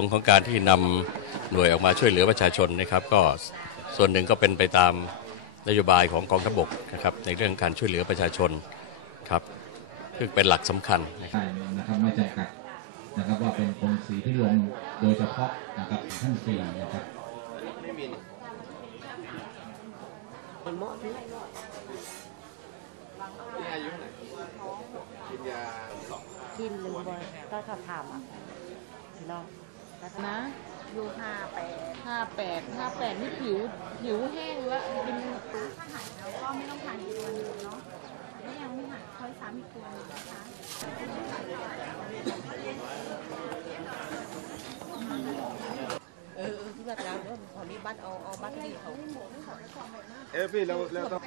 ของของการที่นำหน่วยออกมาช่วยเหลือประชาชนนะครับ ก็ส่วนหนึ่งก็เป็นไปตามนโยบายของกองทัพบกนะครับในเรื่องการช่วยเหลือประชาชนครับซึ่งเป็นหลักสำคัญนะครับใช่นะครับไม่จำกัดนะครับว่าเป็นคนสีที่ลงโดยเฉพาะนะครับท่านสี่นะครับกินหนึ่งบอลก็เขาถามอะเนาะ นะอยู่ห้าแปดห้าแปดห้าแปดนี่ผิวผิวแห้งแล้วกินถ้าหายแล้วก็ไม่ต้องทานอีกตัวหนึงเนาะถ้ายังไม่หายค่อยซ้ำอีกตัวหนึงนะคะเออเออที่บัตรแล้วเนอะตอนนี้บัตรเอาเอาบัตรดีเขาเอ้ยพี่เราเราต้องเ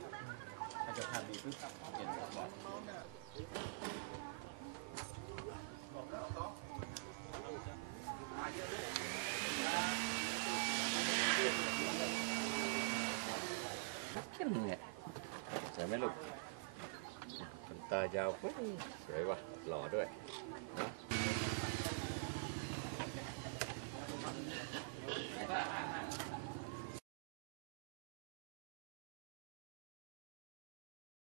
ข้มเนี่ยสวยไหมลูกตายาวสวยว่ะหล่อด้วยนะ